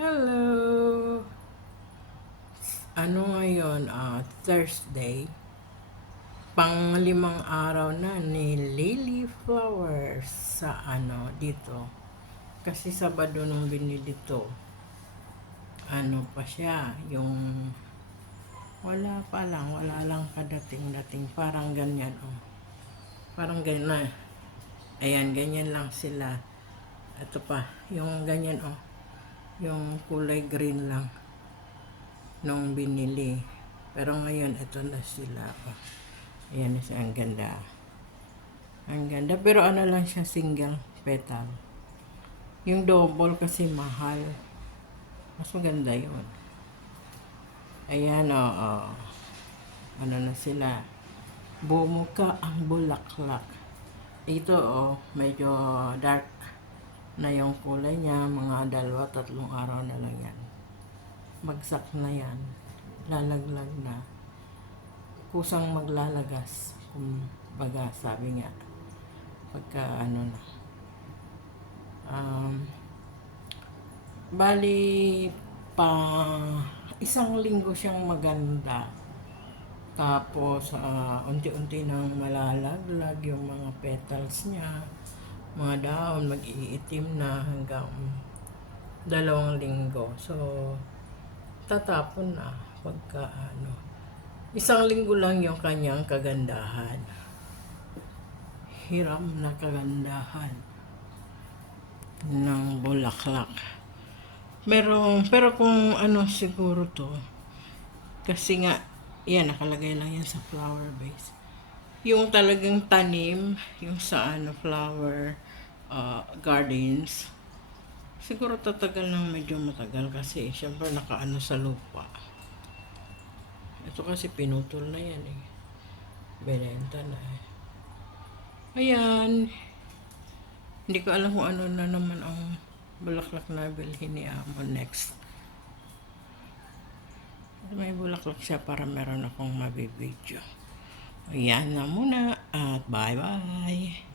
Hello! Ano ngayon? Thursday. Pang-limang araw na ni Lily Flowers sa dito. Kasi Sabado nung binili to. Ano pa siya, yung wala pa lang, wala lang kadating-dating. Parang ganyan, oh. Parang ganyan na. Ayan, ganyan lang sila. Ito pa, yung ganyan, oh. Yung kulay green lang nung binili. Pero ngayon, ito na sila. Oh. Ayan na siya. Ang ganda. Ang ganda. Pero ano lang siya, single petal. Yung double kasi mahal. Mas maganda yun. Ayan, oh. Ano na sila. Bumuka ang bulaklak. Ito, oh. Medyo dark na yung kulay niya. Mga 2-3 araw na lang yan. Bagsak na yan. Lalaglag na. Kusang maglalagas. Kung baga, sabi nga. Pagka ano na. Bali, pa 1 linggo siyang maganda. Tapos, unti-unti nang malalaglag yung mga petals niya. Mga dahon, mag-iitim na hanggang 2 linggo. So, tatapon na pagka 1 linggo lang yung kanyang kagandahan. Hiram na kagandahan ng bulaklak. Pero kung siguro to, kasi nga, yan, nakalagay lang yan sa flower base. Yung talagang tanim, yung sa flower gardens, siguro tatagal ng medyo matagal kasi syempre nakaano sa lupa. Ito kasi pinutol na yan eh. Benenta na eh. Ayan. Hindi ko alam kung ano na naman ang bulaklak na bilhin ni Amo next. May bulaklak siya para meron akong mabibidyo. Ayan na muna at bye-bye.